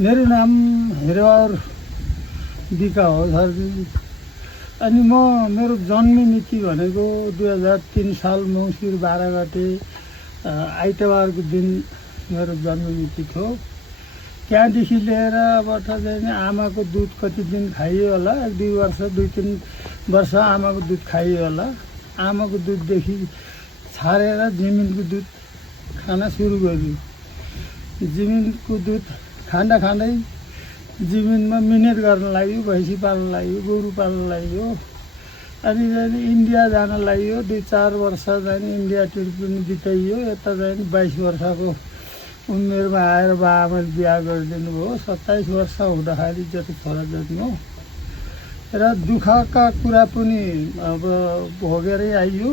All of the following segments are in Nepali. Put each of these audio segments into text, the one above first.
मेरो नाम हेरबहादुर बिका हो सरजी। अनि मेरो जन्म मिति भनेको 2003 साल मङ्सिर 12 गते आइतबारको दिन मेरो जन्म मिति थियो। त्यहाँदेखि लिएर अबबाट चाहिँ आमाको दुध कति दिन खाइयो होला, 1-2 वर्ष 2-3 वर्ष आमाको दुध खाइयो होला। आमाको दुधदेखि छाडेर जमिनको दुध खान सुरु गर्यो। जमिनको दुध खाँदा खाँदै जमिनमा मिहिनेत गर्न लाग्यो, भैँसी पाल्न लाग्यो, गोरु पाल्न लाग्यो। अनि चाहिँ इन्डिया जान लाग्यो। 2-4 वर्ष चाहिँ इन्डिया टुर पनि बिताइयो। यता चाहिँ 22 वर्षको उमेरमा आएर बाबाले बिहा गरिदिनु भयो। 27 वर्ष हुँदाखेरि जति छोरा जन्म्यो र दुःखका कुरा पनि अब भोगेरै आइयो।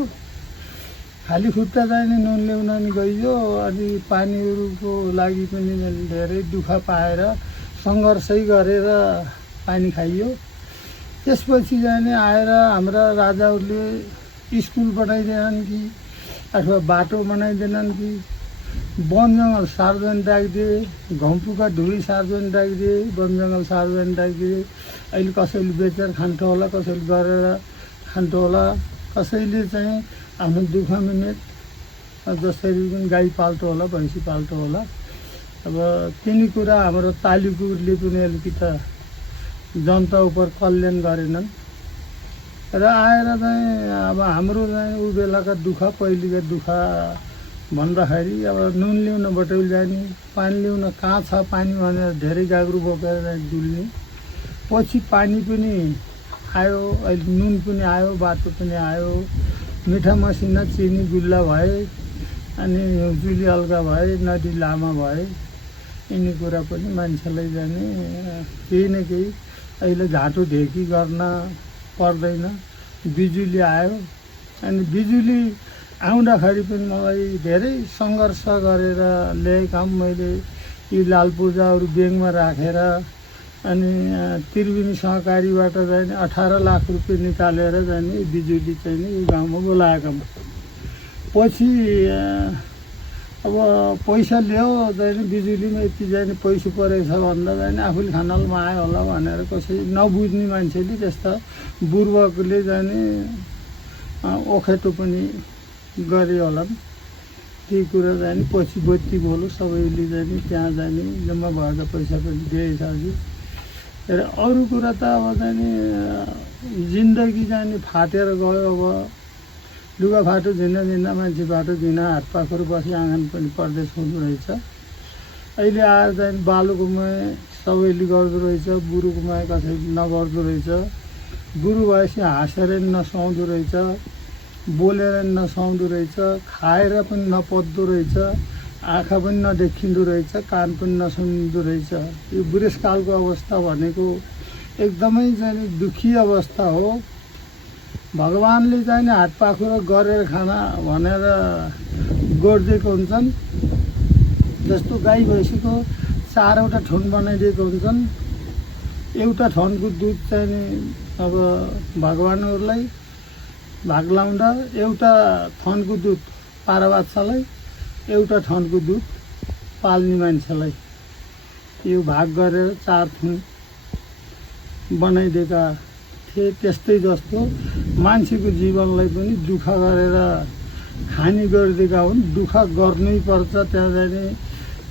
खाली खुट्टा चाहिँ नुन ल्याउन नि गइयो। अनि पानीहरूको लागि पनि धेरै दुःख पाएर सङ्घर्षै गरेर पानी खाइयो। त्यसपछि चाहिँ आएर हाम्रा राजाहरूले स्कुल बनाइदिएनन् कि अथवा बाटो बनाइदिएनन् कि वन जङ्गल सार्वजनिक राखिदिए, घम्पुका ढुरी सार्वजनिक राखिदिए, वन जङ्गल सार्वजनिक राखिदिए। अहिले कसैले बेचेर खान्थ्यो होला, कसैले गरेर खान्थ्यो होला, कसैले चाहिँ आफ्नो दुःख मिहिनेत जसरी पनि गाई पाल्थ्यो होला, भैँसी पाल्थ्यो होला। अब तिनी कुरा हाम्रो तालुकुले पनि अलिकति जनता उप कल्याण गरेनन् र आएर चाहिँ अब हाम्रो चाहिँ ऊ बेलाका दुःख, पहिलेका दुःख भन्दाखेरि अब नुन ल्याउन बटौल जाने, पानी ल्याउन कहाँ छ पानी भनेर धेरै गाग्रो बोकेर डुल्ने। पछि पानी पनि आयो, अहिले नुन पनि आयो, बाटो पनि आयो, मिठा मसिना चिनी गुल्ला भए, अनि हिउँचुली हल्का भए, नदी लामा भए। यिनी कुरा पनि मान्छेलाई जाने केही न केही अहिले झाटो ढेकी गर्न पर्दैन। बिजुली आयो। अनि बिजुली आउँदाखेरि पनि मलाई धेरै सङ्घर्ष गरेर ल्याएका मैले यी लाल पूजाहरू ब्याङ्कमा राखेर अनि त्रिवेणी सहकारीबाट चाहिँ 18 लाख रुपियाँ निकालेर चाहिँ बिजुली चाहिँ यो गाउँमा बोलाएका। पछि अब पैसा ल्यायो चाहिँ बिजुलीमा यति चाहिँ पैसा परेको छ भन्दा चाहिँ आफूले खानालमा आयो होला भनेर कसै नबुझ्ने मान्छेले त्यस्ता बुर्बकले चाहिँ ओखेटो पनि गरे होला। त्यही कुरा चाहिँ पछि बत्ती बोलो सबैले चाहिँ त्यहाँ जाने जम्मा भएका पैसा पनि दिएछ कि। र अरू कुरा त अब चाहिँ जिन्दगी जाने फाटेर गयो। अब लुगा फाटो झिन्ना झिन्ना मान्छे फाटो झिना हात पाखुरो बसी आँगन पनि परदेश हुँदो रहेछ। अहिले आएर चाहिँ बालुको माया सबैले गर्दो रहेछ, बुढोको माया कसैले नगर्दो रहेछ। बुढो भएपछि हाँसेर नसुहाउँदो रहेछ, बोलेर नसुहाउँदो रहेछ, खाएर पनि नपत्दो रहेछ, आँखा पनि नदेखिँदो रहेछ, कान पनि नसुनिँदो रहेछ। यो बुढेसकालको अवस्था भनेको एकदमै चाहिँ दुखी अवस्था हो। भगवानले चाहिँ हात पाखुरो गरेर खाना भनेर गरिदिएको हुन्छन्। जस्तो गाई भैँसीको 4वटा ठुन बनाइदिएको हुन्छन्। एउटा ठनको दुध चाहिँ अब भगवानहरूलाई भाग लाउँदा एउटा थनको दुध पाराबाच्छालाई, एउटा थनको दुध पाल्ने मान्छेलाई यो भाग गरेर 4 थन बनाइदिएका थिए। त्यस्तै जस्तो मान्छेको जीवनलाई पनि दुःख गरेर खानी गरिदिएका हुन्। दुःख गर्नै पर्छ। त्यहाँ जाने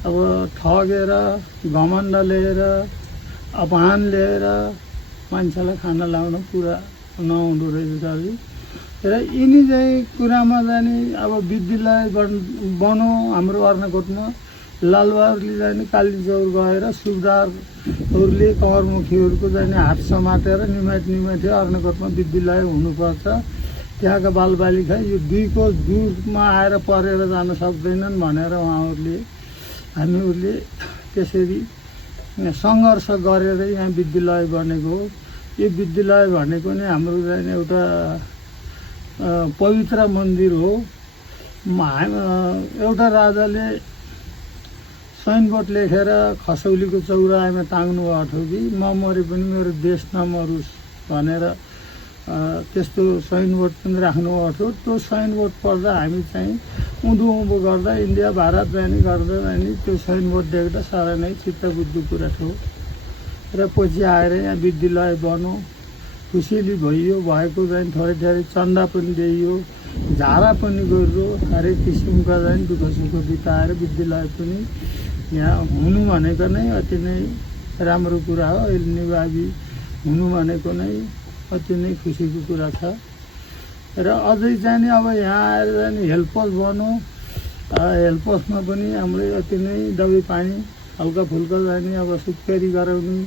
अब ठगेर, घमण्ड लिएर, अपमान लिएर मान्छेलाई खाना लाउन पुरा नहुँदो रहेछ सरजी। र यिनी चाहिँ कुरामा जाने अब विद्यालय बनाऊ हाम्रो अर्नकोटमा लालबहादुरले जाने कालीचौर गएर सुबेदारहरूले कमरमुखीहरूको जाने हात समातेर निमाथि अर्नकोटमा विद्यालय हुनुपर्छ। त्यहाँका बालबालिका यो 2 कोस दूरमा आएर पढेर जान सक्दैनन् भनेर उहाँहरूले हामीहरूले त्यसरी सङ्घर्ष गरेर यहाँ विद्यालय बनेको हो। यो विद्यालय भनेको नै हाम्रो चाहिँ एउटा पवित्र मन्दिर हो। एउटा राजाले साइनबोर्ड लेखेर खसौलीको चौराहामा टाङ्नु भएको थियो कि म मरे पनि मेरो देश नमरोस् भनेर त्यस्तो साइनबोर्ड पनि राख्नु भएको थियो। त्यो साइनबोर्ड पढ्दा हामी चाहिँ उँधो उँभो गर्दा इन्डिया भारत जाने गर्दा जाने त्यो साइनबोर्ड देख्दा साह्रै नै चित्त बुझ्दो कुरा थियो र पछि आएर यहाँ विद्यालय बन्यो खुसियाली भइयो भएको चाहिँ थोरै थोरै चन्दा पनि दिइयो झारा पनि गरियो हरेक किसिमका चाहिँ दुःख सुख बिताएर विद्यालय पनि यहाँ हुनु भनेको नै अति नै राम्रो कुरा हो अहिले निवाबी हुनु भनेको नै अति नै खुसीको कुरा छ र अझै चाहिँ अब यहाँ आएर चाहिँ हेल्पस बन्यो हेल्पसमा पनि हामीले अति नै दबाई पानी हल्का फुल्का जाने अब सुत्केरी गराउने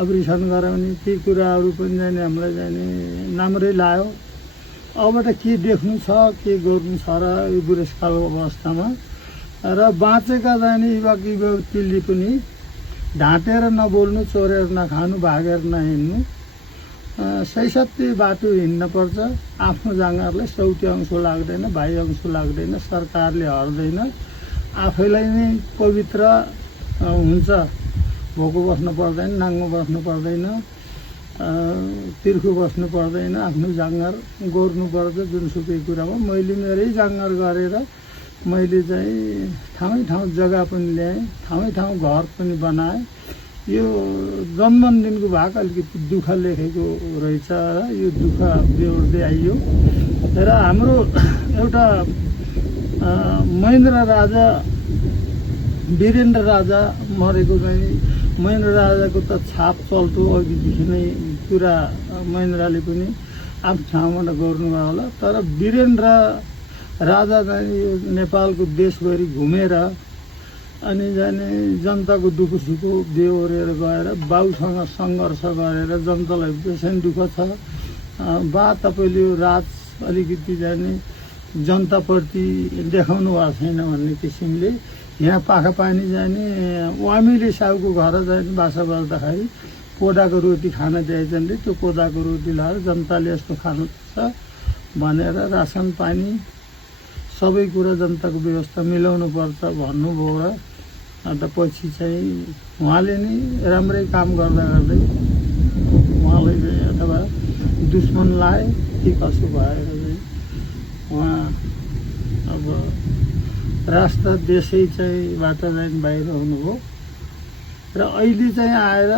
अपरेसन गराउने ती कुराहरू पनि जाने हामीलाई जाने राम्रै लाग्यो अबबाट के देख्नु छ के गर्नु छ र यो बुढेसकाल अवस्थामा र बाँचेका जाने युवक युवतीले पनि ढाँटेर नबोल्नु चोरेर नखानु भागेर नहिँड्नु सही सत्य बाटो हिँड्न पर्छ आफ्नो जाँगरलाई सौती अंश लाग्दैन भाइ अंश लाग्दैन सरकारले हर्दैन आफैलाई नै पवित्र हुन्छ भोको बस्नु पर्दैन नाङ्गो बस्नु पर्दैन तिर्खो बस्नु पर्दैन आफ्नो जाँगर गर्नुपर्छ जुनसुकै कुरामा मैले मेरै जाँगर गरेर मैले चाहिँ ठाउँ जग्गा पनि ल्याएँ ठाउँ घर पनि बनाएँ यो जन्मदिनको भाग अलिकति दुःख लेखेको रहेछ र यो दुःख बेहोर्दै आइयो र हाम्रो एउटा महेन्द्र राजा वीरेन्द्र राजा मरेको चाहिँ महेन्द्र राजाको त छाप चल्थ्यो अघिदेखि नै पुरा महेन्द्रले पनि आफ्नो ठाउँबाट गर्नुभयो होला तर वीरेन्द्र राजा चाहिँ यो नेपालको देशभरि घुमेर अनि जाने जनताको दुःख सुख बेहोरेर गएर बाउसँग सङ्घर्ष गरेर जनतालाई त्यसै दुःख छ बा तपाईँले यो राज अलिकति जाने जनताप्रति देखाउनु भएको छैन भन्ने किसिमले यहाँ पाखा पानी जाने वामिले साउको घर जाने बासा बस्दाखेरि कोदाको रोटी खान दिएछन् त्यो कोदाको रोटी लगाएर जनताले यस्तो खानुपर्छ भनेर रासन पानी सबै कुरा जनताको व्यवस्था मिलाउनु पर्छ भन्नुभयो र अन्त पछि चाहिँ उहाँले नै राम्रै काम गर्दा गर्दै उहाँलाई चाहिँ अथवा दुश्मन लाए कि कसो भएर चाहिँ उहाँ अब राष्ट्र देशै चाहिँ बाट चाहिँ बाहिर हुनुभयो र अहिले चाहिँ आएर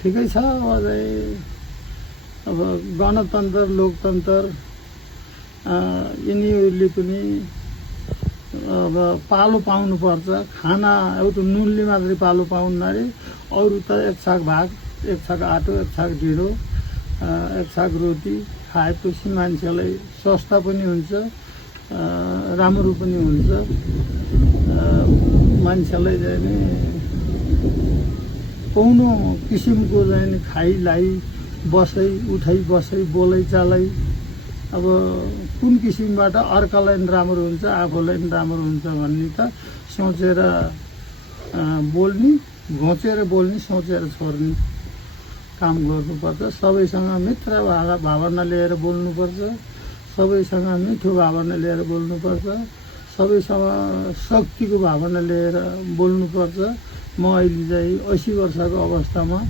ठिकै छ अब गणतन्त्र लोकतन्त्र यिनीहरूले पनि अब पालो पाउनुपर्छ खाना एउटा नुनले मात्रै पालो पाउनु अरे अरू त एक छाक भात एक छाक आटो एक छाक ढिँडो एक छाक रोटी खाएपछि मान्छेलाई सस्ता पनि हुन्छ राम्रो पनि हुन्छ मान्छेलाई चाहिँ पाउनु किसिमको चाहिँ खाइलाई बसै उठाइ बसै बोलै चालै अब कुन किसिमबाट अर्कालाई पनि राम्रो हुन्छ आफूलाई पनि राम्रो हुन्छ भन्ने त सोचेर बोल्ने घोचेर बोल्ने सोचेर छोड्ने काम गर्नुपर्छ सबैसँग मित्र भावना लिएर बोल्नुपर्छ सबैसँग मिठो भावना लिएर बोल्नुपर्छ सबैसँग शक्तिको भावना लिएर बोल्नुपर्छ म अहिले चाहिँ 80 वर्षको अवस्थामा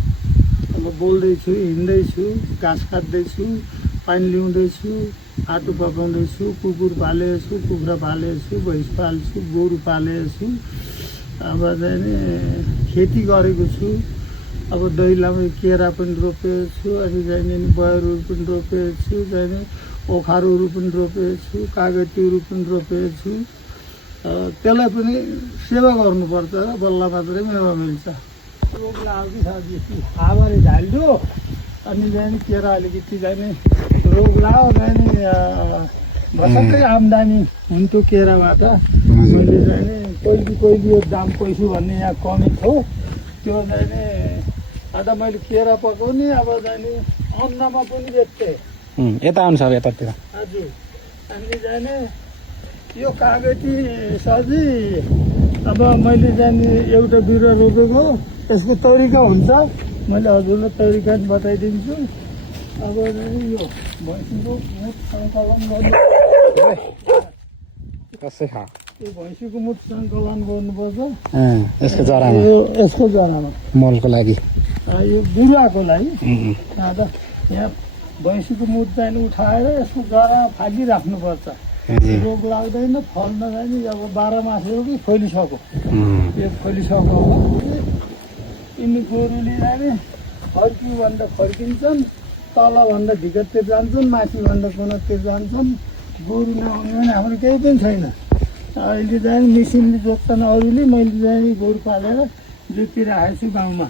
अब बोल्दैछु हिँड्दैछु घाँस काट्दैछु पानी ल्याउँदैछु आटो पकाउँदैछु कुकुर पालेको छु कुखुरा पालेको छु भैँस पाल्छु गोरु पालेको छु अब चाहिँ खेती गरेको छु अब दैलामै केरा पनि रोपेको छु अनि चाहिँ बयरहरू पनि रोपेको छु चाहिँ ओखारोहरू पनि रोपेको छु कागतीहरू पनि रोपेको छु त्यसलाई पनि सेवा गर्नुपर्छ र बल्ल मात्रै मेवा मिल्छ रोग लाग्यो साथी हावाले झाल्यो अनि जाने केरा अलिकति जाने रोग लाग्यो जाने भर्खरै आम्दानी हुन्थ्यो केराबाट मैले जाने कहिले यो दाम पैसो भन्ने यहाँ कमी थियो त्यो जाने अन्त मैले केरा पकाउने अब जाने अन्नमा पनि बेच्थेँ यता आउनु छ यतातिर हजुर अनि जाने यो कागती सजी अब मैले जाने एउटा बिरुवा रोपेको यसको तरिका हुन्छ मैले हजुरलाई तरिका बताइदिन्छु अब यो भैँसीको मुठ सङ्कलन गर्नु कसै खा यो भैँसीको मुठ सङ्कलन गर्नुपर्छ यसको जरामा यसको जरामा मलको लागि यो बिरुवाको लागि यहाँ भैँसीको मुठ चाहिँ उठाएर यसको जरा फालिराख्नुपर्छ ए, रोग लाग्दैन फल्न जाने अब 12 मास हो कि खोलिसक्यो यो खोलिसक्यो यिनी गोरुले जाने फर्किँदा फर्किन्छन् तलभन्दा ढिकतिर जान्छन् माथिभन्दा कुनातिर जान्छन् गोरु नआउने भने हाम्रो केही पनि छैन अहिले चाहिँ मिसिनले जोत्छन् अरूले मैले चाहिँ गोरु पालेर जोतिराखेको छु गाउँमा